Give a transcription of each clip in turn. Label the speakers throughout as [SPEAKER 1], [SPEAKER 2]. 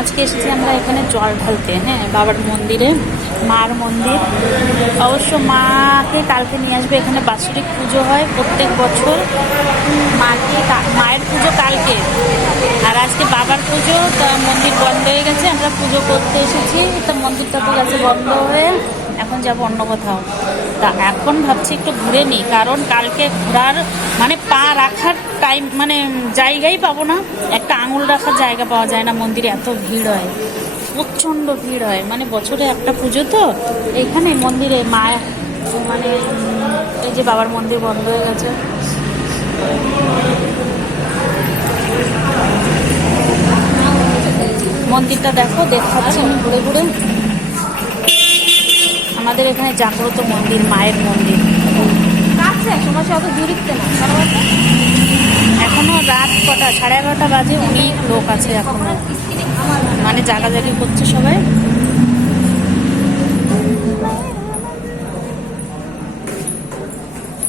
[SPEAKER 1] আজকে এসেছি আমরা এখানে জল ঢালতে হ্যাঁ বাবার মন্দিরে, মার মন্দির। অবশ্য মাকে কালকে নিয়ে আসবে এখানে বাৎসরিক পুজো হয় প্রত্যেক বছর। মাকে মায়ের পুজো কালকে। আর আজকে বাবার পুজো, তা মন্দির বন্ধ হয়ে গেছে, আমরা পুজো করতে এসেছি। তা মন্দিরটা তো গেছে বন্ধ হয়ে এখন যাব অন্য কোথাও তা এখন ভাবছি একটু ঘুরে নিই, কারণ কালকে ঘোরার মানে পা রাখার টাইম মানে জায়গাই পাবো না। একটা আঙুল রাখার জায়গা পাওয়া যায় না, মন্দিরে এত ভিড় হয়, প্রচণ্ড ভিড় হয়। মানে বছরে একটা পুজো তো, এখানে মন্দিরে মা মানে এই যে বাবার মন্দির বন্ধ হয়ে গেছে। মন্দিরটা দেখো, দেখাচ্ছি আমি ঘুরে ঘুরে। আমাদের এখানে জাগ্রত মন্দির, মায়ের মন্দির।
[SPEAKER 2] অত না
[SPEAKER 1] এখনও রাত কটা, সাড়ে এগারোটা বাজে, অনেক লোক আছে এখনও। মানে জাগাজাগি করছে সবাই।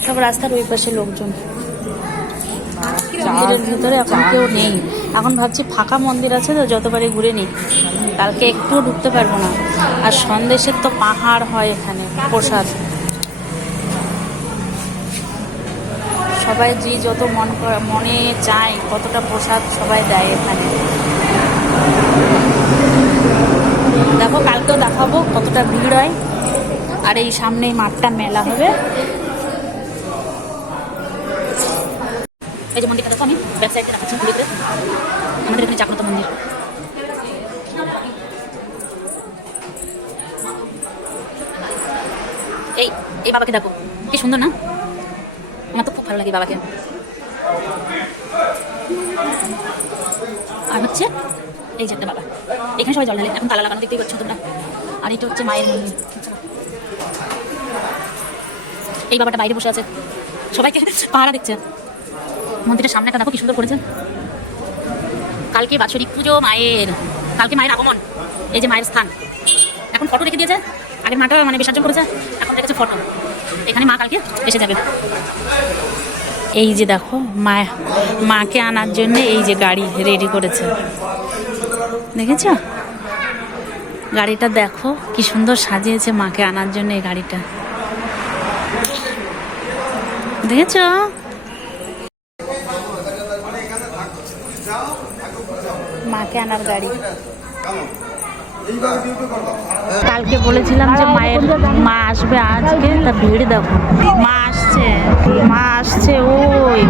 [SPEAKER 1] সব রাস্তার ওই পাশে লোকজন। মন্দিরের ভিতরে এখন কেউ নেই। এখন ভাবছি ফাঁকা মন্দির আছে তো, যতবারই ঘুরে নিই। কালকে একটুও ঢুকতে পারব না। আর সন্দেশের তো পাহাড় হয় এখানে, প্রসাদ। সবাই যে যত মন মনে চায় কতটা প্রসাদ সবাই দেয় এখানে। দেখো, কালকেও দেখাবো কতটা ভিড় হয়। আর এই সামনেই মাঠটা মেলা হবে। এই যে মন্দিরটা দেখো আমি, ব্যাক আমাদের এখানে জাগ্রত মন্দির। এই এই বাবাকে দেখো কি সুন্দর না? আমার তো খুব ভালো লাগে বাবাকে। আর হচ্ছে, এই যে বাবা। এখানে সবাই জল ঢালে, এখন তালা লাগানো দেখতেই পাচ্ছ তোমরা। আর এটা হচ্ছে মায়ের এই বাবাটা বাইরে বসে আছে। সবাইকে পাহারা দেখছে। মন্দিরের সামনে একটা দেখো কি সুন্দর করেছে। কালকে বাৎসরিক পুজো মায়ের। কালকে মায়ের আগমন। এই যে মায়ের স্থান। এখন ফটো রেখে দিয়েছে। আগের মাটা মানে বিসর্জন করেছে, এখন রেখেছে ফটো এখানে মা কালকে এসে যাবে। এই যে দেখো, মা, মাকে আনার জন্য এই যে গাড়ি রেডি করেছে। দেখেছ? গাড়িটা দেখো, কি সুন্দর সাজিয়েছে মাকে আনার জন্য এই গাড়িটা। দেখেছ? মাকে আনার গাড়ি। কালকে বলেছিলাম যে মায়ের মা আসবে আজকে, তা ভিড় দেখো। মা আসছে মা আসছে, ওই।